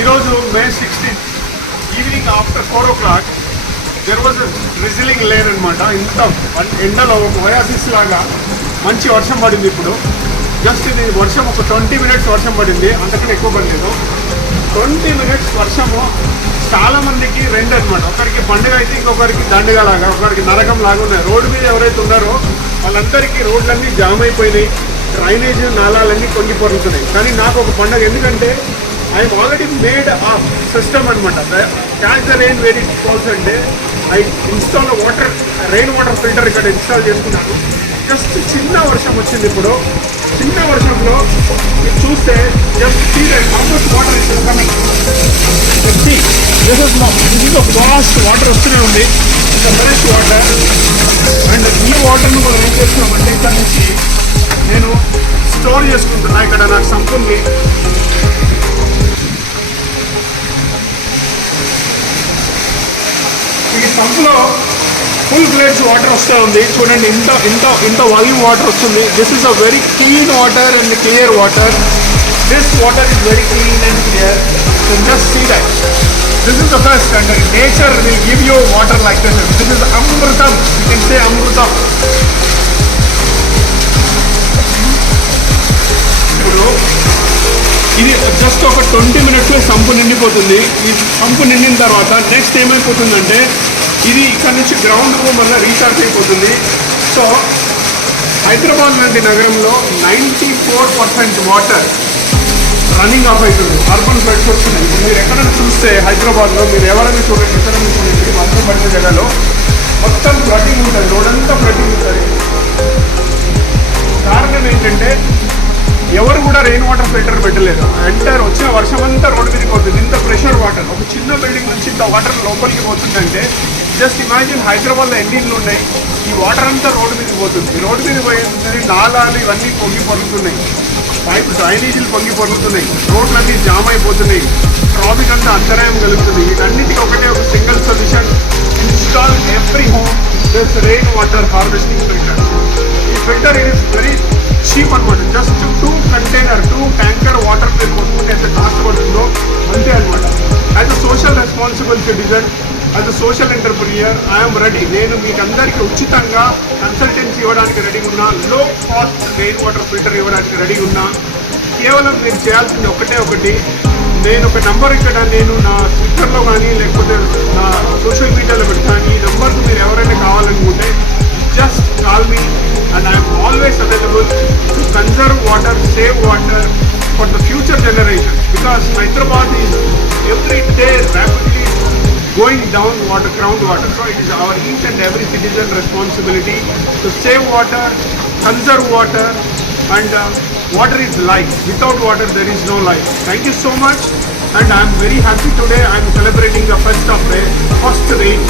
ఈరోజు May sixteen evening after four o'clock there was drizzling rain అనమాట ఇంత ఎండలో ఒక వయాసిస్ లాగా మంచి వర్షం పడింది ఇప్పుడు. జస్ట్ ఇది వర్షం ఒక ట్వంటీ మినిట్స్ వర్షం పడింది అంతకంటే ఎక్కువ పడలేదు. ట్వంటీ మినిట్స్ వర్షము చాలా మందికి రెండు అనమాట ఒకరికి పండుగ అయితే ఇంకొకరికి దండగ లాగా ఒకరికి నరకం లాగా ఉన్నాయి. రోడ్డు మీద ఎవరైతే ఉన్నారో వాళ్ళందరికీ రోడ్లన్నీ జామ్ అయిపోయినాయి. డ్రైనేజ్ నాళాలన్నీ కొంగి పొరుగుతున్నాయి కానీ నాకు ఒక పండుగ ఎందుకంటే I already made a system అనమాట catch the rain very falls అంటే I install water rain water filter ఇక్కడ ఇన్స్టాల్ చేసుకున్నాను. జస్ట్ చిన్న వర్షం వచ్చింది ఇప్పుడు. చిన్న వర్షంలో మీరు చూస్తే just see that water is coming this is this is fast water వస్తూనే ఉంది ఫ్రెష్ వాటర్ అండ్ ఈ వాటర్ను మనం ఏం చేస్తున్నామంటే ఇక్కడ నుంచి నేను స్టోర్ చేసుకుంటున్నా. ఇక్కడ నాకు సంప్ ఈ సంపులో ఫుల్ గ్లేడ్స్ వాటర్ వస్తూ ఉంది. చూడండి ఇంత ఇంత ఇంత వాల్యూమ్ వాటర్ వస్తుంది. This is a very clean water and clear water this water is very clean and clear just see that this is the first and nature will give you water like this this is amrutham you can say amrutham ఇప్పుడు just ఒక twenty మినిట్స్లో sump నిండిపోతుంది. ఈ sump నిండిన తర్వాత next ఏమైపోతుందంటే ఇది ఇక్కడ నుంచి గ్రౌండ్కు మళ్ళీ రీఛార్జ్ అయిపోతుంది. సో హైదరాబాద్ లాంటి నగరంలో ninety four percent water running off అవుతుంది. అర్బన్ ఫ్లడ్స్ వస్తున్నాయి ఇప్పుడు మీరు ఎక్కడైనా చూస్తే హైదరాబాద్లో మీరు ఎవరైనా చూడండి ఎక్కడైనా చూడండి వర్షం పడిన జగలో మొత్తం ఫ్లడ్డింగ్ ఉంటుంది. రోడ్ అంతా ఫ్లడ్డింగ్ ఉంటుంది. కూడా రెయిన్ వాటర్ ఫిల్టర్ పెట్టలేదు. ఎంటర్ వచ్చిన వర్షం అంతా రోడ్డు మీదకి పోతుంది. ఇంత ప్రెషర్ వాటర్ ఒక చిన్న బిల్డింగ్ నుంచి ఇంత వాటర్ లోపలికి పోతుందంటే జస్ట్ ఇమాజిన్ హైదరాబాద్లో ఎన్ని ఇళ్ళు ఉన్నాయి? ఈ వాటర్ అంతా రోడ్డు మీదకి పోతుంది. రోడ్డు మీద పోయింది నాలాలు ఇవన్నీ పొంగి పొరుగుతున్నాయి పైపు డ్రైనేజీలు పొంగి పొరుగుతున్నాయి రోడ్లన్నీ జామ్ అయిపోతున్నాయి. ట్రాఫిక్ అంతా అంతరాయం కలుగుతుంది. వీటన్నిటికీ ఒకటే ఒక single solution install every home this rain water harvesting filter ఈ ఫిల్టర్ ఇస్ వెరీ చీప్ అనమాట just two container two tanker water మీరు కొట్టుకుంటే ఎంత కాస్ట్ పడుతుందో అంతే అనమాట as a social responsible citizen as a social entrepreneur I'm ready నేను మీకు అందరికీ ఉచితంగా కన్సల్టెన్సీ ఇవ్వడానికి రెడీ ఉన్నా low cost rain water filter ఇవ్వడానికి రెడీ ఉన్నా కేవలం మీరు చేయాల్సింది ఒకటే ఒకటి. నేను ఒక నంబర్ ఇక్కడ నేను నా ట్విట్టర్లో కానీ లేకపోతే నా సోషల్ మీడియాలో పెడతాను. ఈ నంబర్కి మీరు ఎవరైనా కావాలి for the future generations because Hyderabad is every day rapidly going down water, groundwater. So it is our each and every citizen responsibility to save water, conserve water and uh, water is life. Without water there is no life. Thank you so much and I am very happy today. I am celebrating the first of rain, first rain.